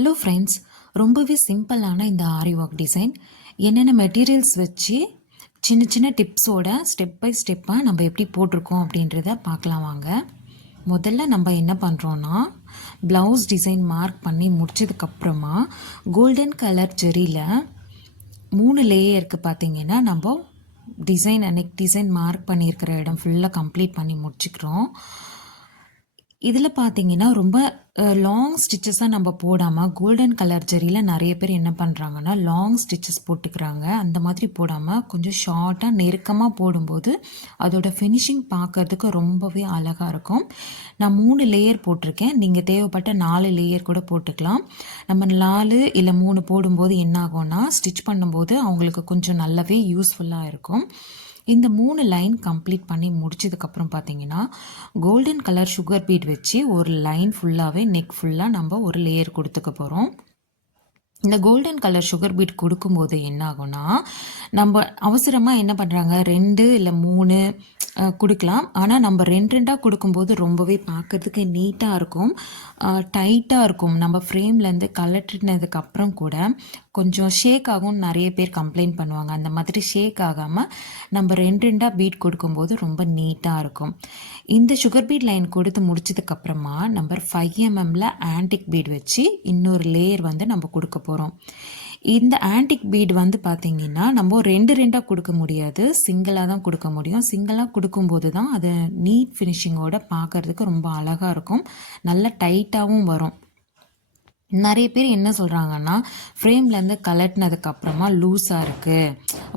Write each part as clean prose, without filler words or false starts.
Hello friends, ரொம்பவே சிம்பிளான இந்த ஆரி ஒர்க் டிசைன் என்னென்ன மெட்டீரியல்ஸ் வச்சு சின்ன சின்ன டிப்ஸோட ஸ்டெப் பை ஸ்டெப்பாக நம்ம எப்படி போட்டிருக்கோம் அப்படின்றத பார்க்கலாம் வாங்க. முதல்ல நம்ம என்ன பண்ணுறோன்னா ப்ளவுஸ் டிசைன் மார்க் பண்ணி முடிச்சதுக்கப்புறமா கோல்டன் கலர் ஜெரியில் 3 லேயருக்கு பார்த்தீங்கன்னா நம்ம டிசைன் நெக் டிசைன் மார்க் பண்ணியிருக்கிற இடம் ஃபுல்லாக கம்ப்ளீட் பண்ணி முடிச்சுக்கிறோம். இதில் பார்த்தீங்கன்னா ரொம்ப லாங் ஸ்டிச்சஸாக நம்ம போடாமல் கோல்டன் கலர் ஜெரியில் நிறைய பேர் என்ன பண்ணுறாங்கன்னா லாங் ஸ்டிச்சஸ் போட்டுக்கிறாங்க. அந்த மாதிரி போடாமல் கொஞ்சம் ஷார்ட்டாக நெருக்கமாக போடும்போது அதோட ஃபினிஷிங் பார்க்கறதுக்கு ரொம்பவே அழகாக இருக்கும். நான் 3 லேயர் போட்டிருக்கேன். நீங்கள் தேவைப்பட்ட 4 லேயர் கூட போட்டுக்கலாம். நம்ம 4 இல்லை 3 போடும்போது என்ன ஆகும்னா ஸ்டிச் பண்ணும்போது அவங்களுக்கு கொஞ்சம் நல்லாவே யூஸ்ஃபுல்லாக இருக்கும். இந்த 3 லைன் கம்ப்ளீட் பண்ணி முடிச்சதுக்கப்புறம் பார்த்தீங்கன்னா கோல்டன் கலர் சுகர் பீட் வச்சு ஒரு லைன் ஃபுல்லாகவே நெக் ஃபுல்லாக நம்ம ஒரு லேயர் கொடுத்துக்க போகிறோம். இந்த கோல்டன் கலர் சுகர் பீட் கொடுக்கும்போது என்ன ஆகும்னா நம்ம அவசரமாக என்ன பண்ணுறாங்க 2 இல்லை 3 கொடுக்கலாம். ஆனால் நம்ம 2 கொடுக்கும்போது ரொம்பவே பார்க்கறதுக்கு நீட்டாக இருக்கும், டைட்டாக இருக்கும். நம்ம ஃப்ரேம்லேருந்து கலட்டினதுக்கு அப்புறம் கூட கொஞ்சம் ஷேக் ஆகும்னு நிறைய பேர் கம்ப்ளைண்ட் பண்ணுவாங்க. அந்த மாதிரி ஷேக் ஆகாமல் நம்ம 2 பீட் கொடுக்கும்போது ரொம்ப நீட்டாக இருக்கும். இந்த சுகர் பீட் லைன் கொடுத்து முடிச்சதுக்கப்புறமா நம்பர் 5 mm ஆன்டிக் பீட் வச்சு இன்னொரு லேயர் வந்து நம்ம கொடுக்க போகிறோம். இந்த ஆன்டிக் பீட் வந்து பார்த்தீங்கன்னா நம்ம 2 கொடுக்க முடியாது, சிங்கிளாக தான் கொடுக்க முடியும். சிங்கிளாக கொடுக்கும்போது தான் அது நீட் ஃபினிஷிங்கோட பார்க்கறதுக்கு ரொம்ப அழகாக இருக்கும், நல்ல டைட்டாகவும் வரும். நிறைய பேர் என்ன சொல்கிறாங்கன்னா ஃப்ரேம்லேருந்து கலட்டினதுக்கப்புறமா லூஸாக இருக்குது,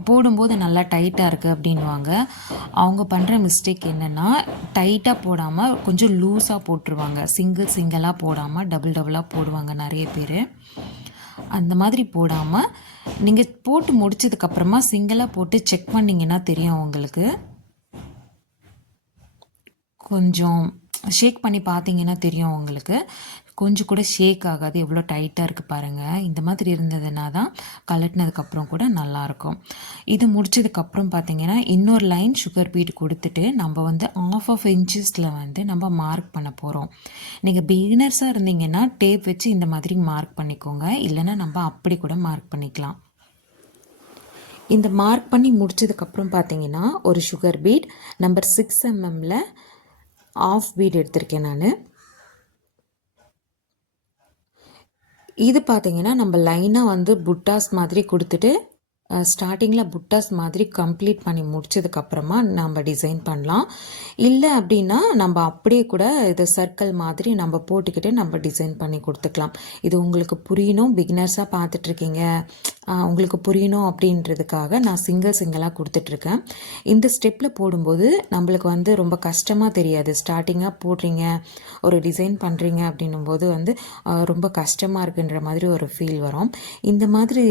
போடும்போது நல்லா டைட்டாக இருக்குது அப்படின்வாங்க. அவங்க பண்ணுற மிஸ்டேக் என்னென்னா டைட்டாக போடாமல் கொஞ்சம் லூஸாக போட்டுருவாங்க. சிங்கிளாக போடாமல் டபுளாக போடுவாங்க நிறைய பேர். அந்த மாதிரி போடாமல் நீங்கள் போட்டு முடிச்சதுக்கப்புறமா சிங்கிளாக போட்டு செக் பண்ணிங்கன்னா தெரியும் உங்களுக்கு. கொஞ்சம் ஷேக் பண்ணி பார்த்தீங்கன்னா தெரியும் உங்களுக்கு, கொஞ்சம் கூட ஷேக் ஆகாது, எவ்வளோ டைட்டாக இருக்குது பாருங்கள். இந்த மாதிரி இருந்ததுன்னா தான் கலட்டினதுக்கப்புறம் கூட நல்லாயிருக்கும். இது முடிச்சதுக்கப்புறம் பார்த்தீங்கன்னா இன்னொரு லைன் சுகர் பீட் கொடுத்துட்டு நம்ம வந்து 1/2 இன்ச்சஸில் வந்து நம்ம மார்க் பண்ண போகிறோம். நீங்கள் பிகினர்ஸாக இருந்தீங்கன்னா டேப் வச்சு இந்த மாதிரி மார்க் பண்ணிக்கோங்க, இல்லைன்னா நம்ம அப்படி கூட மார்க் பண்ணிக்கலாம். இந்த மார்க் பண்ணி முடிச்சதுக்கப்புறம் பார்த்தீங்கன்னா ஒரு sugar bead number 6 mm half bead எடுத்திருக்கேன் நான். இது பார்த்தீங்கன்னா நம்ம லைனாக வந்து புட்டாஸ் மாதிரி கொடுத்துட்டு ஸ்டார்டிங்கில் புட்டாஸ் மாதிரி கம்ப்ளீட் பண்ணி முடிச்சதுக்கப்புறமா நம்ம டிசைன் பண்ணலாம். இல்லை அப்படின்னா நம்ம அப்படியே கூட இது சர்க்கிள் மாதிரி நம்ம போட்டுக்கிட்டு நம்ம டிசைன் பண்ணி கொடுத்துக்கலாம். இது உங்களுக்கு புரியணும், பிகினர்ஸாக பார்த்துட்ருக்கீங்க, உங்களுக்கு புரியணும் அப்படின்றதுக்காக நான் சிங்கிளாக கொடுத்துட்ருக்கேன். இந்த ஸ்டெப்பில் போடும்போது நம்மளுக்கு வந்து ரொம்ப கஷ்டமாக தெரியாது. ஸ்டார்டிங்காக போடுறீங்க, ஒரு டிசைன் பண்ணுறீங்க அப்படின்னும்போது வந்து ரொம்ப கஷ்டமாக இருக்குன்ற மாதிரி ஒரு ஃபீல் வரும். இந்த மாதிரி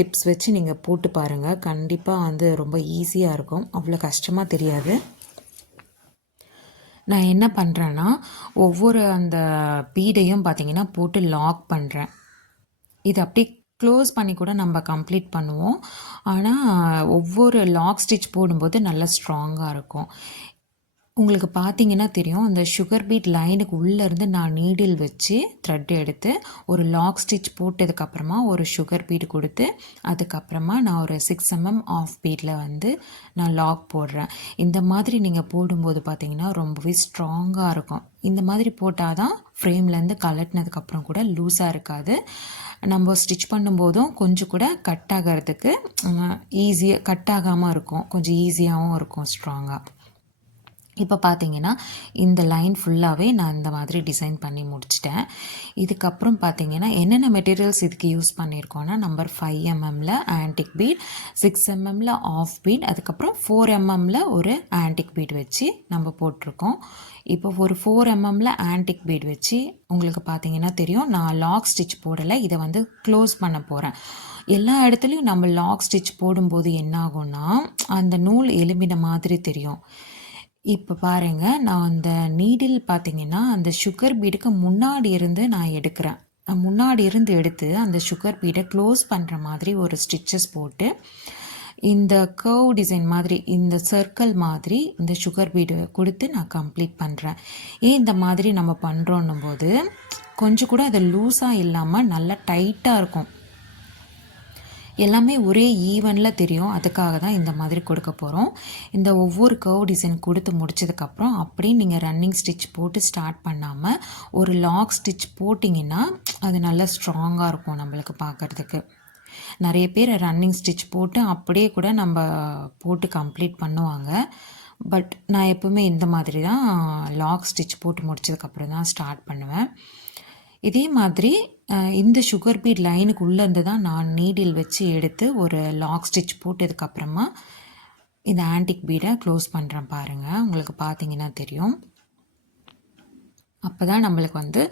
டிப்ஸ் வச்சு நீங்கள் போட்டு பாருங்கள், கண்டிப்பாக வந்து ரொம்ப ஈஸியாக இருக்கும், அவ்வளோ கஷ்டமாக தெரியாது. நான் என்ன பண்ணுறேன்னா ஒவ்வொரு அந்த பீடையும் பார்த்தீங்கன்னா போட்டு லாக் பண்ணுறேன். இது அப்படி க்ளோஸ் பண்ணி கூட நம்ம கம்ப்ளீட் பண்ணுவோம். ஆனால் ஒவ்வொரு லாக் ஸ்டிச் போடும்போது நல்லா ஸ்ட்ராங்காக இருக்கும். உங்களுக்கு பார்த்தீங்கன்னா தெரியும், அந்த சுகர் பீட் லைனுக்கு உள்ளேருந்து நான் நீடில் வச்சு த்ரெட் எடுத்து ஒரு லாக் ஸ்டிச் போட்டதுக்கப்புறமா ஒரு சுகர் பீட் கொடுத்து அதுக்கப்புறமா நான் ஒரு 6 mm ஆஃப் பீட்டில் வந்து நான் லாக் போடுறேன். இந்த மாதிரி நீங்கள் போடும்போது பார்த்தீங்கன்னா ரொம்பவே ஸ்ட்ராங்காக இருக்கும். இந்த மாதிரி போட்டால் தான் ஃப்ரேம்லேருந்து கலட்டினதுக்கப்புறம் கூட லூஸாக இருக்காது. நம்ம ஸ்டிச் பண்ணும்போதும் கொஞ்சம் கூட கட் ஆகிறதுக்கு ஈஸியாக கட் ஆகாமல் இருக்கும், கொஞ்சம் ஈஸியாகவும் இருக்கும், ஸ்ட்ராங்காக. இப்போ பார்த்தீங்கன்னா இந்த லைன் ஃபுல்லாகவே நான் இந்த மாதிரி டிசைன் பண்ணி முடிச்சிட்டேன். இதுக்கப்புறம் பார்த்தீங்கன்னா என்னென்ன மெட்டீரியல்ஸ் இதுக்கு யூஸ் பண்ணியிருக்கோன்னா number 5 mm antique bead, 6 mm half bead, அதுக்கப்புறம் 4 mm ஒரு ஆன்டிக் பீட் வச்சு நம்ம போட்டிருக்கோம். இப்போ ஒரு 4 mm ஆன்டிக் பீட் வச்சு உங்களுக்கு பார்த்தீங்கன்னா தெரியும், நான் லாக் ஸ்டிச் போடலை, இதை வந்து க்ளோஸ் பண்ண போகிறேன். எல்லா இடத்துலையும் நம்ம லாக் ஸ்டிச் போடும்போது என்ன ஆகும்னா அந்த நூல் எலும்பின மாதிரி தெரியும். இப்போ பாருங்கள், நான் அந்த நீடில் பார்த்தீங்கன்னா அந்த சுகர் பீடுக்கு முன்னாடி இருந்து நான் எடுக்கிறேன். முன்னாடி இருந்து எடுத்து அந்த சுகர் பீடை க்ளோஸ் பண்ணுற மாதிரி ஒரு ஸ்டிச்சஸ் போட்டு இந்த கர்வ் டிசைன் மாதிரி இந்த சர்க்கிள் மாதிரி இந்த சுகர் பீடு கொடுத்து நான் கம்ப்ளீட் பண்ணுறேன். ஏன் இந்த மாதிரி நம்ம பண்ணுறோன்னும் போது கொஞ்சம் கூட அது லூஸாக இல்லாமல் நல்லா டைட்டாக இருக்கும். எல்லாமே ஒரே ஈவனில் தெரியும். அதுக்காக தான் இந்த மாதிரி கொடுக்க போகிறோம். இந்த ஒவ்வொரு கர்வ் டிசைன் கொடுத்து முடிச்சதுக்கப்புறம் அப்படியே நீங்கள் ரன்னிங் ஸ்டிச் போட்டு ஸ்டார்ட் பண்ணாமல் ஒரு லாக் ஸ்டிச் போட்டிங்கன்னா அது நல்லா ஸ்ட்ராங்காக இருக்கும் நம்மளுக்கு பார்க்குறதுக்கு. நிறைய பேர் ரன்னிங் ஸ்டிச் போட்டு அப்படியே கூட நம்ம போட்டு கம்ப்ளீட் பண்ணுவாங்க. பட் நான் எப்போவுமே இந்த மாதிரி தான் லாக் ஸ்டிச் போட்டு முடிச்சதுக்கப்புறம் தான் ஸ்டார்ட் பண்ணுவேன். இதே மாதிரி இந்த சுகர் பீட் லைனுக்கு உள்ளேருந்து தான் நான் நீடில் வச்சு எடுத்து ஒரு லாக் ஸ்டிச் போட்டதுக்கப்புறமா இந்த ஆன்டிக் பீடை க்ளோஸ் பண்ணுறேன் பாருங்கள். உங்களுக்கு பார்த்தீங்கன்னா தெரியும். அப்போ தான் நம்மளுக்கு வந்து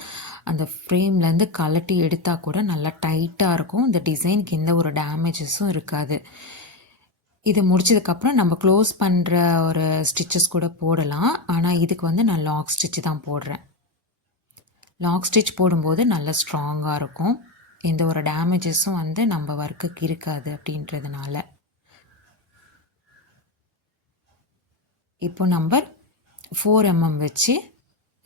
அந்த ஃப்ரேம்லேருந்து கலட்டி எடுத்தால் கூட நல்லா டைட்டாக இருக்கும். இந்த டிசைனுக்கு எந்த ஒரு டேமேஜஸும் இருக்காது. இது முடிச்சதுக்கப்புறம் நம்ம க்ளோஸ் பண்ணுற ஒரு ஸ்டிச்சஸ் கூட போடலாம். ஆனால் இதுக்கு வந்து நான் லாக் ஸ்டிச் தான் போடுறேன். லாக் ஸ்டிச் போடும்போது நல்லா ஸ்ட்ராங்காக இருக்கும். எந்த ஒரு டேமேஜஸும் வந்து நம்ம ஒர்க்குக்கு இருக்காது அப்படின்றதுனால. இப்போ நம்பர் 4 mm வச்சு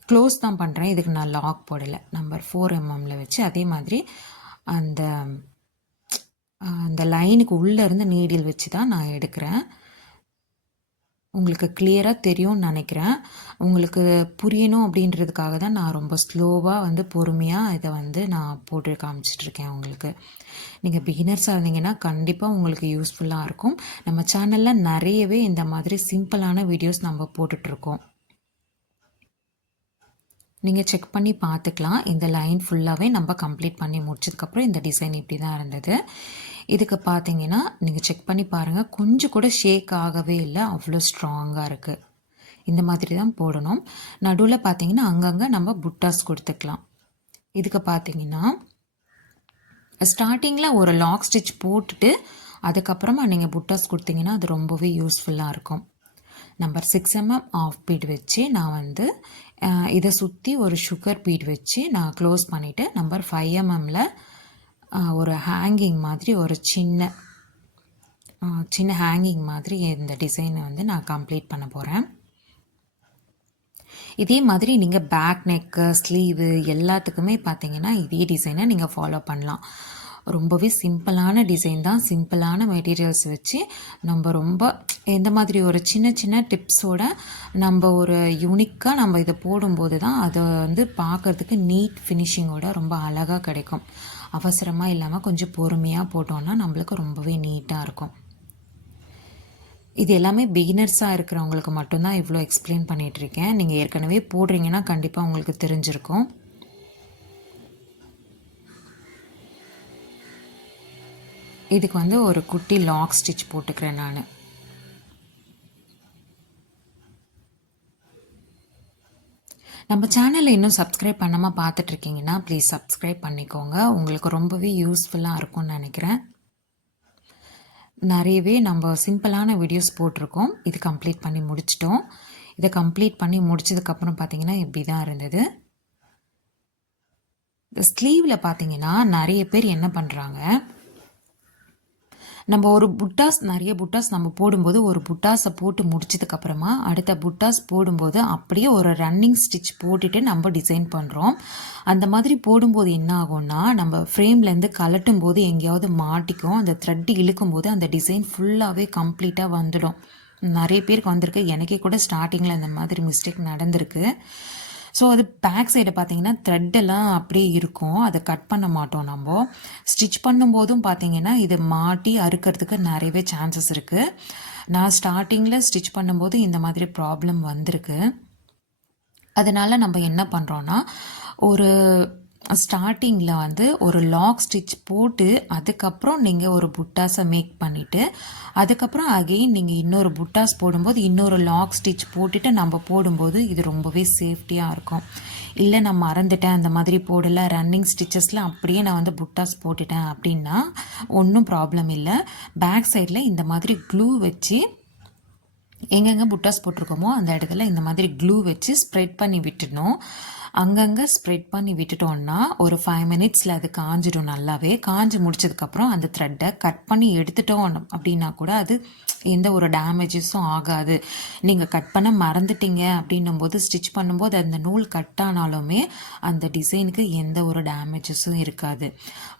க்ளோஸ் தான் பண்ணுறேன். இதுக்கு நான் லாக் போடலை. நம்பர் 4 mmல வச்சு அதே மாதிரி அந்த அந்த லைனுக்கு உள்ளேருந்து நீடில் வச்சு தான் நான் எடுக்கிறேன். உங்களுக்கு கிளியராக தெரியும்னு நினைக்கிறேன். உங்களுக்கு புரியணும் அப்படின்றதுக்காக தான் நான் ரொம்ப ஸ்லோவாக வந்து பொறுமையாக இதை வந்து நான் போட்டு காமிச்சிட்ருக்கேன் உங்களுக்கு. நீங்கள் பிகினர்ஸாக இருந்தீங்கன்னா கண்டிப்பாக உங்களுக்கு யூஸ்ஃபுல்லாக இருக்கும். நம்ம சேனலில் நிறையவே இந்த மாதிரி சிம்பிளான வீடியோஸ் நம்ம போட்டுட்ருக்கோம். நீங்கள் செக் பண்ணி பார்த்துக்கலாம். இந்த லைன் ஃபுல்லாகவே நம்ம கம்ப்ளீட் பண்ணி முடிச்சதுக்கப்புறம் இந்த டிசைன் இப்படி தான் இருந்தது. இதுக்கு பார்த்தீங்கன்னா நீங்கள் செக் பண்ணி பாருங்கள். கொஞ்சம் கூட ஷேக் ஆகவே இல்லை. அவ்வளோ ஸ்ட்ராங்காக இருக்குது. இந்த மாதிரி தான் போடணும். நடுவில் பார்த்தீங்கன்னா அங்கங்கே நம்ம புட்டாஸ் கொடுத்துக்கலாம். இதுக்கு பார்த்தீங்கன்னா ஸ்டார்டிங்கில் ஒரு லாக் ஸ்டிச் போட்டுட்டு அதுக்கப்புறமா நீங்கள் புட்டாஸ் கொடுத்தீங்கன்னா அது ரொம்பவே யூஸ்ஃபுல்லாக இருக்கும். நம்பர் 6 mm ஆஃப் பீட் வச்சு நான் வந்து இதை சுற்றி ஒரு சுகர் பீட் வச்சு நான் க்ளோஸ் பண்ணிவிட்டு நம்பர் 5 mmல ஒரு ஹேங்கிங் மாதிரி ஒரு சின்ன ஹேங்கிங் மாதிரி இந்த டிசைனை வந்து நான் கம்ப்ளீட் பண்ண போகிறேன். இதே மாதிரி நீங்கள் பேக் நெக்கு ஸ்லீவு எல்லாத்துக்குமே பார்த்தீங்கன்னா இதே டிசைனை நீங்கள் ஃபாலோ பண்ணலாம். ரொம்பவே சிம்பிளான டிசைன் தான். சிம்பிளான மெட்டீரியல்ஸ் வச்சு நம்ம ரொம்ப எந்த மாதிரி ஒரு சின்ன டிப்ஸோட நம்ம ஒரு யூனிக்காக நம்ம இதை போடும்போது தான் அதை வந்து பார்க்குறதுக்கு நீட் ஃபினிஷிங்கோட ரொம்ப அழகாக கிடைக்கும். அவசரமாக இல்லாமல் கொஞ்சம் பொறுமையாக போட்டோன்னா நம்மளுக்கு ரொம்பவே நீட்டாக இருக்கும். இது எல்லாமே பிகினர்ஸாக இருக்கிறவங்களுக்கு மட்டும்தான் இவ்வளோ எக்ஸ்பிளைன் பண்ணிகிட்ருக்கேன். நீங்கள் ஏற்கனவே போடுறீங்கன்னா கண்டிப்பாக உங்களுக்கு தெரிஞ்சிருக்கும். இதுக்கு வந்து ஒரு குட்டி லாக் ஸ்டிச் போட்டுக்கிறேன் நான். நம்ம சேனலை இன்னும் சப்ஸ்கிரைப் பண்ணாமல் பார்த்துட்ருக்கீங்கன்னா ப்ளீஸ் சப்ஸ்கிரைப் பண்ணிக்கோங்க. உங்களுக்கு ரொம்பவே யூஸ்ஃபுல்லாக இருக்கும்னு நினைக்கிறேன். நிறையவே நம்ம சிம்பிளான வீடியோஸ் போட்டிருக்கோம். இது கம்ப்ளீட் பண்ணி முடிச்சிட்டோம். இதை கம்ப்ளீட் பண்ணி முடிச்சதுக்கப்புறம் பார்த்தீங்கன்னா இப்படி தான் இருந்தது. இந்த ஸ்லீவில் பார்த்தீங்கன்னா நிறைய பேர் என்ன பண்ணுறாங்க, நம்ம ஒரு புட்டாஸ் நிறைய புட்டாஸ் நம்ம போடும்போது ஒரு புட்டாஸை போட்டு முடிச்சதுக்கப்புறமா அடுத்த புட்டாஸ் போடும்போது அப்படியே ஒரு ரன்னிங் ஸ்டிச் போட்டுட்டு நம்ம டிசைன் பண்ணுறோம். அந்த மாதிரி போடும்போது என்ன ஆகும்னா நம்ம ஃப்ரேம்லேருந்து கலட்டும் போது எங்கேயாவது மாட்டிக்கும். அந்த த்ரெட்டு இழுக்கும் போது அந்த டிசைன் ஃபுல்லாகவே கம்ப்ளீட்டாக வந்துடும். நிறைய பேருக்கு வந்திருக்கு. எனக்கே கூட ஸ்டார்டிங்கில் இந்த மாதிரி மிஸ்டேக் நடந்திருக்கு. ஸோ அது பேக் சைடை பார்த்தீங்கன்னா த்ரெட்டெல்லாம் அப்படியே இருக்கும். அதை கட் பண்ண மாட்டோம். நம்ம ஸ்டிச் பண்ணும்போதும் பார்த்தீங்கன்னா இதை மாட்டி அறுக்கிறதுக்கு நிறையவே சான்சஸ் இருக்குது. நான் ஸ்டார்டிங்கில் ஸ்டிச் பண்ணும்போது இந்த மாதிரி ப்ராப்ளம் வந்திருக்கு. அதனால் நம்ம என்ன பண்ணுறோன்னா ஒரு ஸ்டார்டிங்கில் வந்து ஒரு லாக் ஸ்டிச் போட்டு அதுக்கப்புறம் நீங்கள் ஒரு புட்டாஸை மேக் பண்ணிவிட்டு அதுக்கப்புறம் அகெயின் நீங்கள் இன்னொரு புட்டாஸ் போடும்போது இன்னொரு லாக் ஸ்டிச் போட்டுட்டு நம்ம போடும்போது இது ரொம்பவே சேஃப்டியாக இருக்கும். இல்லை நான் மறந்துட்டேன் அந்த மாதிரி போடலை ரன்னிங் ஸ்டிச்சஸில் அப்படியே நான் வந்து புட்டாஸ் போட்டுட்டேன் அப்படின்னா ஒன்றும் ப்ராப்ளம் இல்லை. பேக் சைடில் இந்த மாதிரி க்ளூ வச்சு எங்கெங்கே புட்டாஸ் போட்டிருக்கோமோ அந்த இடத்துல இந்த மாதிரி க்ளூ வச்சு ஸ்ப்ரெட் பண்ணி விட்டுடணும். அங்கங்கே ஸ்ப்ரெட் பண்ணி விட்டுட்டோம்னா ஒரு 5 மினிட்ஸில் அது காஞ்சிடும் நல்லாவே. காஞ்சி முடிச்சதுக்கப்புறம் அந்த த்ரெட்டை கட் பண்ணி எடுத்துட்டோம் அப்படின்னா கூட அது எந்த ஒரு டேமேஜஸும் ஆகாது. நீங்கள் கட் பண்ண மறந்துட்டீங்க அப்படின்னும் போது ஸ்டிச் பண்ணும்போது அந்த நூல் கட் ஆனாலுமே அந்த டிசைனுக்கு எந்த ஒரு டேமேஜஸும் இருக்காது.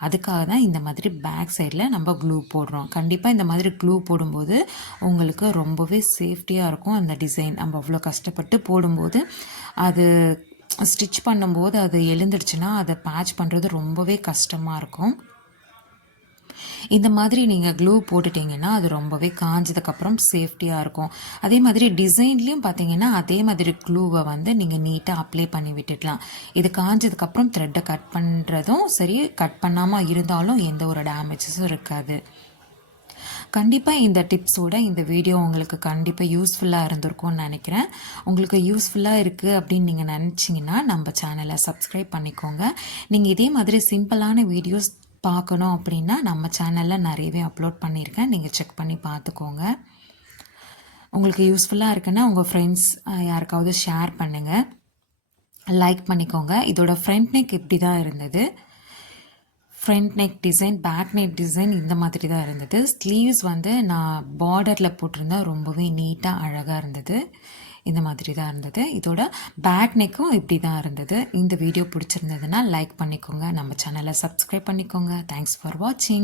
அதுக்காக தான் இந்த மாதிரி பேக் சைடில் நம்ம க்ளூ போடுறோம். கண்டிப்பாக இந்த மாதிரி க்ளூ போடும்போது உங்களுக்கு ரொம்பவே சேஃப்டியாக இருக்கும். அந்த டிசைன் நம்ம அவ்வளோ கஷ்டப்பட்டு போடும்போது அது ஸ்டிச் பண்ணும்போது அது எழுந்துடுச்சுன்னா அதை பேட்ச் பண்ணுறது ரொம்பவே கஷ்டமாக இருக்கும். இந்த மாதிரி நீங்கள் க்ளூ போட்டுட்டிங்கன்னா அது ரொம்பவே காஞ்சதுக்கப்புறம் சேஃப்டியாக இருக்கும். அதே மாதிரி டிசைன்லேயும் பார்த்தீங்கன்னா அதே மாதிரி க்ளூவை வந்து நீங்கள் நீட்டாக அப்ளை பண்ணி விட்டுடலாம். இது காஞ்சதுக்கப்புறம் த்ரெட்டை கட் பண்ணுறதும் சரி, கட் பண்ணாமல் இருந்தாலும் எந்த ஒரு டேமேஜஸும் இருக்காது. கண்டிப்பாக இந்த டிப்ஸோட இந்த வீடியோ உங்களுக்கு கண்டிப்பாக யூஸ்ஃபுல்லாக இருந்திருக்கும்னு நினைக்கிறேன். உங்களுக்கு யூஸ்ஃபுல்லாக இருக்குது அப்படின்னு நீங்கள் நினச்சிங்கன்னா நம்ம சேனலை சப்ஸ்கிரைப் பண்ணிக்கோங்க. நீங்கள் இதே மாதிரி சிம்பிளான வீடியோஸ் பார்க்கணும் அப்படின்னா நம்ம சேனலில் நிறையவே அப்லோட் பண்ணியிருக்கேன். நீங்கள் செக் பண்ணி பார்த்துக்கோங்க. உங்களுக்கு யூஸ்ஃபுல்லாக இருக்குன்னா உங்கள் ஃப்ரெண்ட்ஸ் யாருக்காவது ஷேர் பண்ணுங்கள், லைக் பண்ணிக்கோங்க. இதோட ஃப்ரண்ட் நெக் இப்படி தான் இருந்தது. Front neck design, back neck design இந்த மாதிரி தான் இருந்தது. ஸ்லீவ்ஸ் வந்து நான் பார்டரில் போட்டிருந்தேன், ரொம்பவே நீட்டாக அழகாக இருந்தது. இந்த மாதிரி தான் இருந்தது. இதோட பேக் நெக்கும் இப்படி தான் இருந்தது. இந்த வீடியோ பிடிச்சிருந்ததுன்னா லைக் பண்ணிக்கோங்க, நம்ம சேனலை சப்ஸ்கிரைப் பண்ணிக்கோங்க. தேங்க்ஸ் ஃபார் வாட்சிங்.